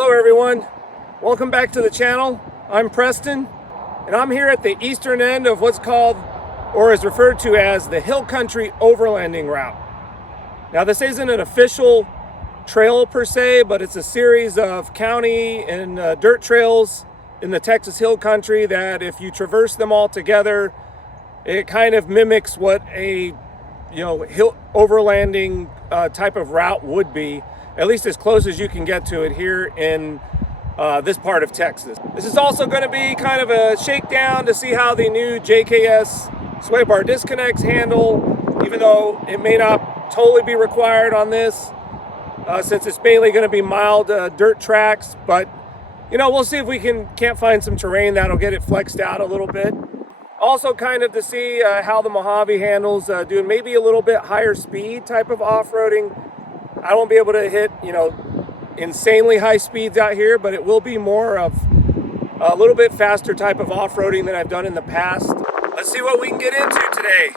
Hello everyone, welcome back to the channel. I'm Preston and I'm here at the eastern end of what's called or is referred to as the Hill Country Overlanding route. Now this isn't an official trail per se, but it's a series of county and dirt trails in the Texas Hill Country that if you traverse them all together, it kind of mimics what a hill overlanding type of route would be, at least as close as you can get to it here in this part of Texas. This is also going to be kind of a shakedown to see how the new JKS sway bar disconnects handle, even though it may not totally be required on this since it's mainly going to be mild dirt tracks. But we'll see if we can't find some terrain that'll get it flexed out a little bit. Also kind of to see how the Mojave handles doing maybe a little bit higher speed type of off-roading. I won't be able to hit, insanely high speeds out here, but it will be more of a little bit faster type of off-roading than I've done in the past. Let's see what we can get into today.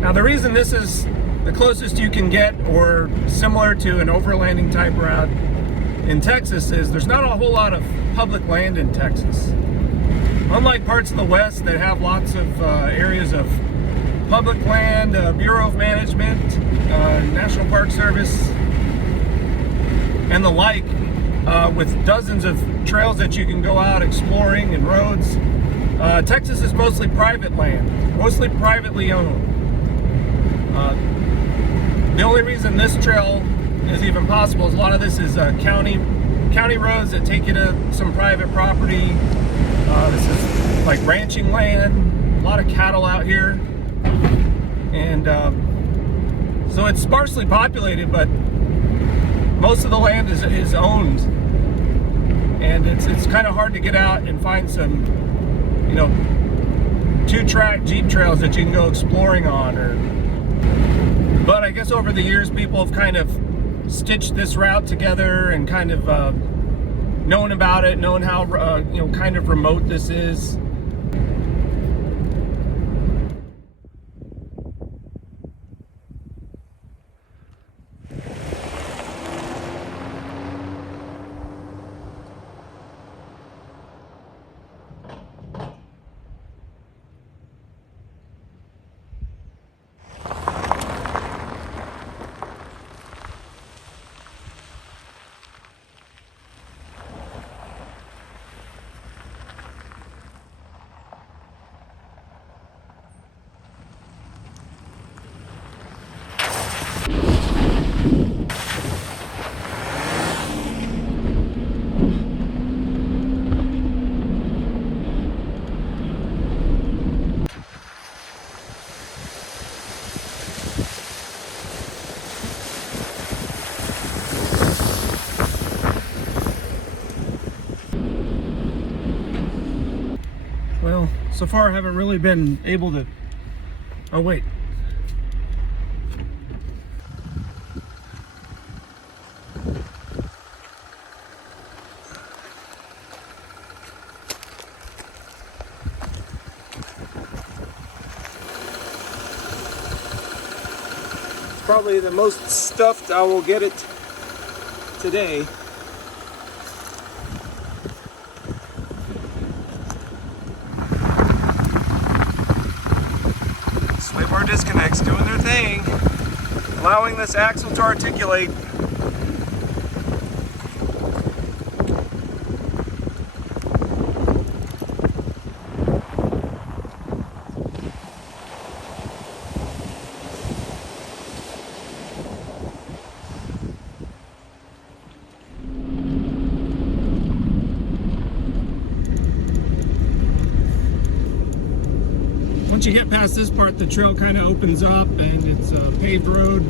Now the reason this is the closest you can get or similar to an overlanding type route in Texas is there's not a whole lot of public land in Texas. Unlike parts of the West that have lots of areas of public land, Bureau of Management, National Park Service, and the like, with dozens of trails that you can go out exploring and roads, Texas is mostly private land, mostly privately owned. The only reason this trail is even possible is a lot of this is county roads that take you to some private property. This is like ranching land, a lot of cattle out here, and so it's sparsely populated, but most of the land is owned, and it's kind of hard to get out and find some two-track Jeep trails that you can go exploring on. But I guess over the years, people have kind of stitched this route together and kind of known about it, known how kind of remote this is. So far, I haven't really been able to... Oh, wait. It's probably the most stuffed I will get it today. Sway bar disconnects doing their thing, allowing this axle to articulate. Once you get past this part, the trail kind of opens up and it's a paved road.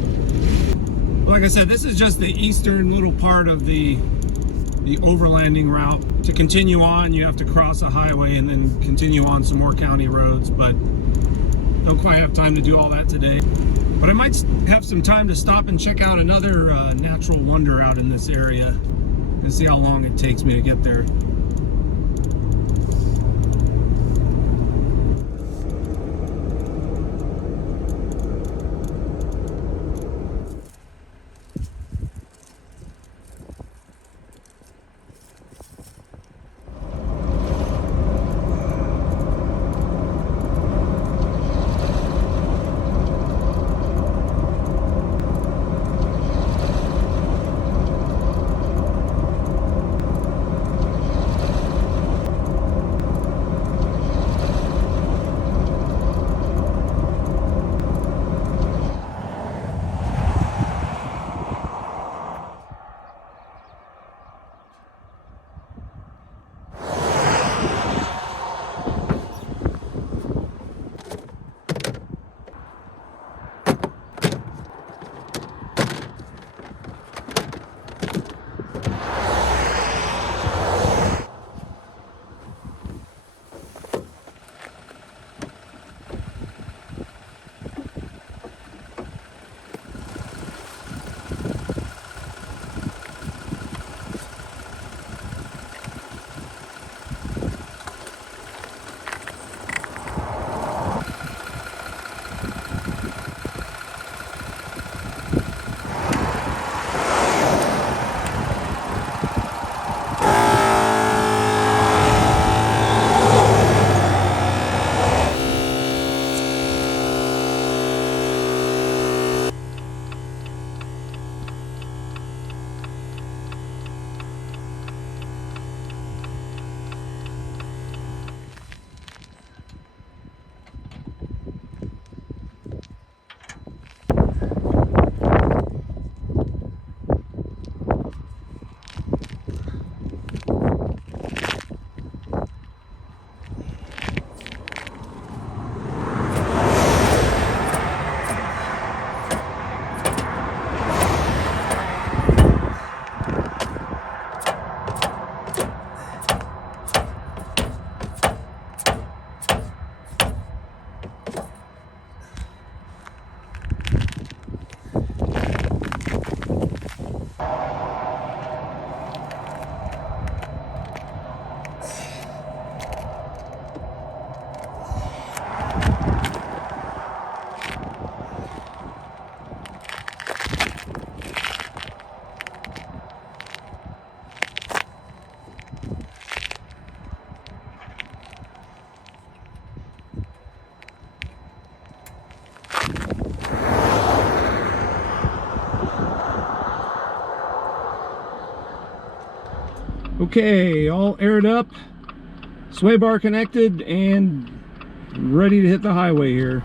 Like I said, this is just the eastern little part of the overlanding route. To continue on, you have to cross a highway and then continue on some more county roads, but don't quite have time to do all that today. But I might have some time to stop and check out another natural wonder out in this area and see how long it takes me to get there. Okay, all aired up, sway bar connected, and ready to hit the highway here.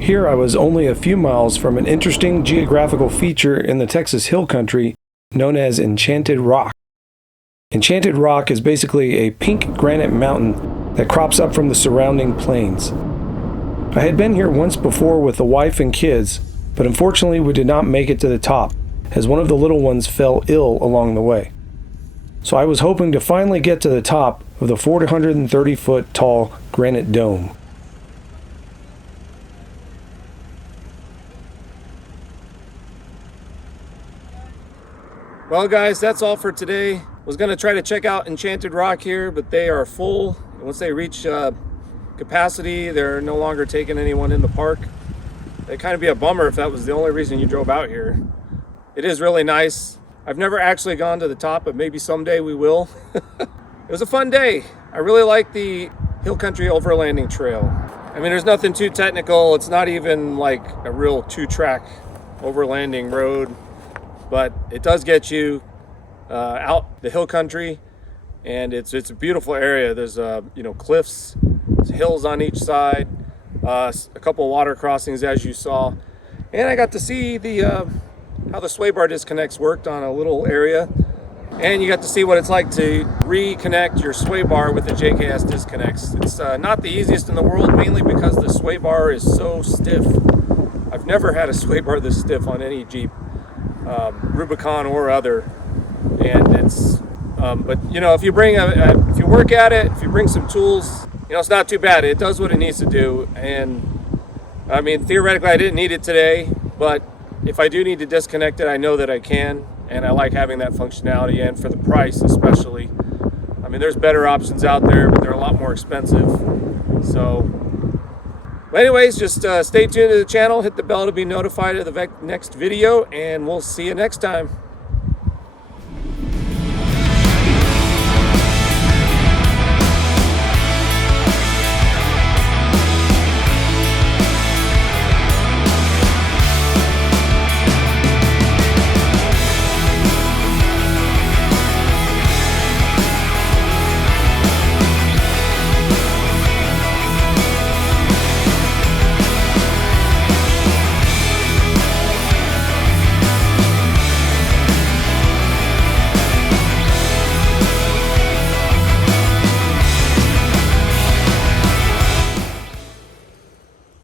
Here I was only a few miles from an interesting geographical feature in the Texas Hill Country known as Enchanted Rock. Enchanted Rock is basically a pink granite mountain that crops up from the surrounding plains. I had been here once before with the wife and kids, but unfortunately we did not make it to the top, as one of the little ones fell ill along the way. So I was hoping to finally get to the top of the 430-foot tall granite dome. Well guys, that's all for today. Was going to try to check out Enchanted Rock here, but they are full. Once they reach capacity, they're no longer taking anyone in the park. It'd kind of be a bummer if that was the only reason you drove out here. It is really nice. I've never actually gone to the top, but maybe someday we will. It was a fun day. I really like the Hill Country Overlanding Trail. I mean, there's nothing too technical. It's not even like a real 2-track overlanding road, but it does get you out the hill country, and it's a beautiful area. There's cliffs, there's hills on each side, a couple of water crossings as you saw, and I got to see the how the sway bar disconnects worked on a little area, and you got to see what it's like to reconnect your sway bar with the JKS disconnects. It's not the easiest in the world, mainly because the sway bar is so stiff. I've never had a sway bar this stiff on any Jeep, Rubicon or other. And it's but if you bring if you work at it, if you bring some tools, it's not too bad. It does what it needs to do. And I mean, theoretically I didn't need it today, but if I do need to disconnect it, I know that I can, and I like having that functionality. And for the price especially, I mean, there's better options out there, but they're a lot more expensive. So but anyways, just stay tuned to the channel, hit the bell to be notified of the next video, and we'll see you next time.